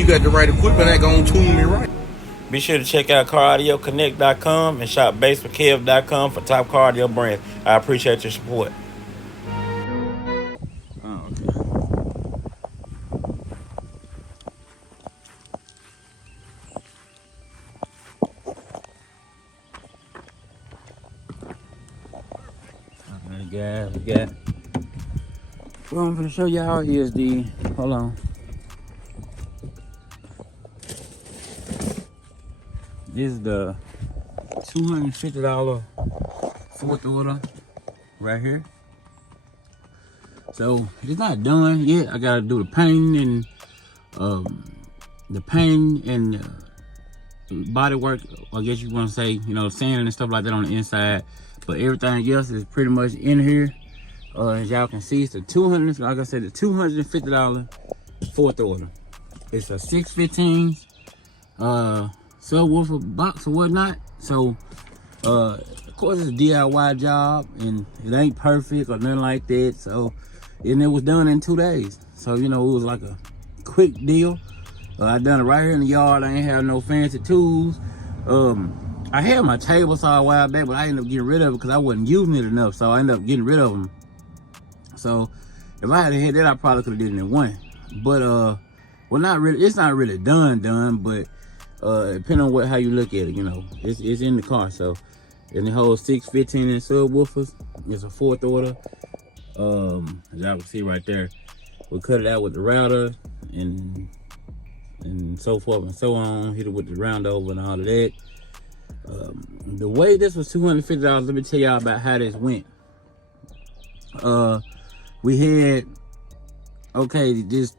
you got the right equipment, that gonna tune me right. Be sure to check out CarAudioConnect.com and shop BASSWITHKEV.com for top car audio brands. I appreciate your support. Oh, okay. Okay, guys, we got. Well, I'm gonna show y'all is the. Hold on. This is the $250 fourth order right here. So it's not done yet. I gotta do the painting and body work. I guess you want to say, you know, sanding and stuff like that on the inside. But everything else is pretty much in here. As y'all can see, it's the like I said, the $250 fourth order. It's a 615 subwoofer box or whatnot. So of course it's a DIY job and it ain't perfect or nothing like that. So, and it was done in 2 days. So, you know, it was like a quick deal. I done it right here in the yard. I ain't have no fancy tools. I had my table saw a while back, but I ended up getting rid of it because I wasn't using it enough. So I ended up getting rid of them. So if I had had that, I probably could have did it in one. But well, not really. It's not really done, but depending on how you look at it, you know, it's in the car. So, and the whole 615-inch subwoofers is a fourth order. As y'all can see right there, we cut it out with the router and so forth and so on. Hit it with the round over and all of that. The way this was $250, let me tell y'all about how this went. We had this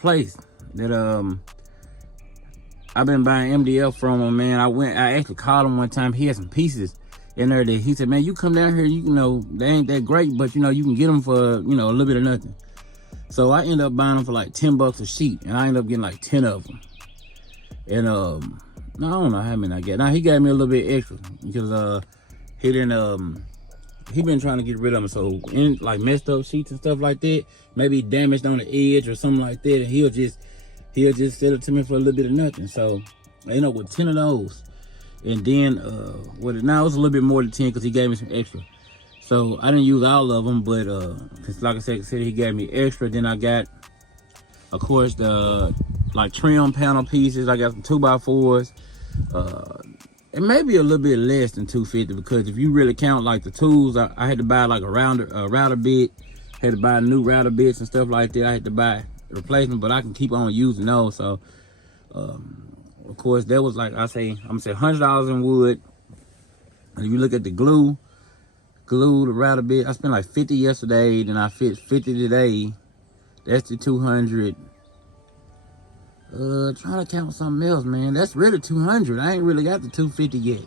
place that I've been buying MDF from him, man. I actually called him one time. He had some pieces in there that he said, man, you come down here, you know, they ain't that great, but you know, you can get them for, you know, a little bit of nothing. So I ended up buying them for like $10 a sheet, and I ended up getting like 10 of them. And I don't know how many I get. Now he gave me a little bit extra because he been trying to get rid of them. So in like messed up sheets and stuff like that, maybe damaged on the edge or something like that, and he'll just sell it to me for a little bit of nothing. So I ended up with 10 of those. And then now it was a little bit more than 10 because he gave me some extra. So I didn't use all of them, but cause like I said, he gave me extra. Then I got, of course, the like trim panel pieces. I got some 2x4s. And maybe a little bit less than $250 because if you really count like the tools, I had to buy like a router bit, had to buy new router bits and stuff like that. I had to buy replacement, but I can keep on using those. So of course that was like I'm gonna say $100 in wood. And if you look at the glue, the router bit, I spent like $50 yesterday, then I fit $50 today. That's the $200. Trying to count something else, man. That's really $200. I ain't really got the $250 yet.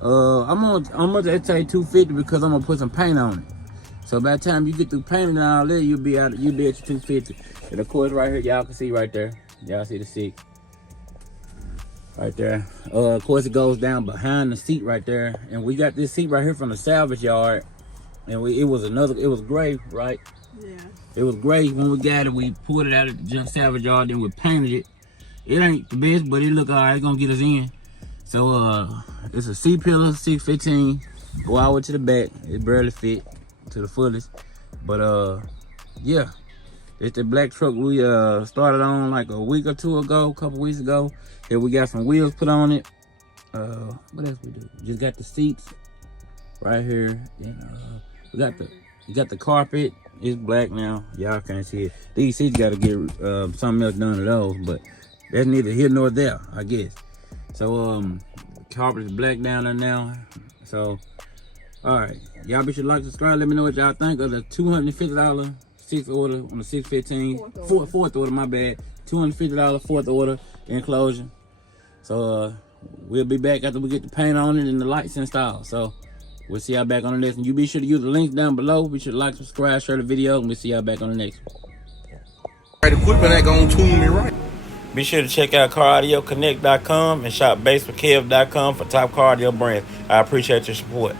I'm gonna say $250 because I'm gonna put some paint on it. So by the time you get through painting and all that, you'll be at your $250. And of course, right here, y'all can see right there. Y'all see the 6 right there. Of course, it goes down behind the seat right there. And we got this seat right here from the salvage yard. And it was gray, right? Yeah. It was gray when we got it. We pulled it out of the salvage yard, then we painted it. It ain't the best, but it look all right. It's gonna get us in. So it's a C-pillar 615. Go all the way to the back. It barely fit to the fullest. But yeah. It's the black truck we started on like a week or two ago, a couple weeks ago. And we got some wheels put on it. What else we do? Just got the seats right here. And we got the carpet. It's black now. Y'all can't see it. These seats got to get something else done to those, but that's neither here nor there, I guess. So carpet is black down there now. So all right, y'all be sure to like, subscribe. Let me know what y'all think of the $250 sixth order on the 615 fourth order. My bad. $250 fourth order enclosure. So we'll be back after we get the paint on it and the lights installed. So we'll see y'all back on the next one. You be sure to use the links down below. Be sure to like, subscribe, share the video, and we'll see y'all back on the next one. Right equipment ain't gonna tune me right. Be sure to check out CarAudioConnect.com and shop BASSWITHKEV.com for top car audio brands. I appreciate your support.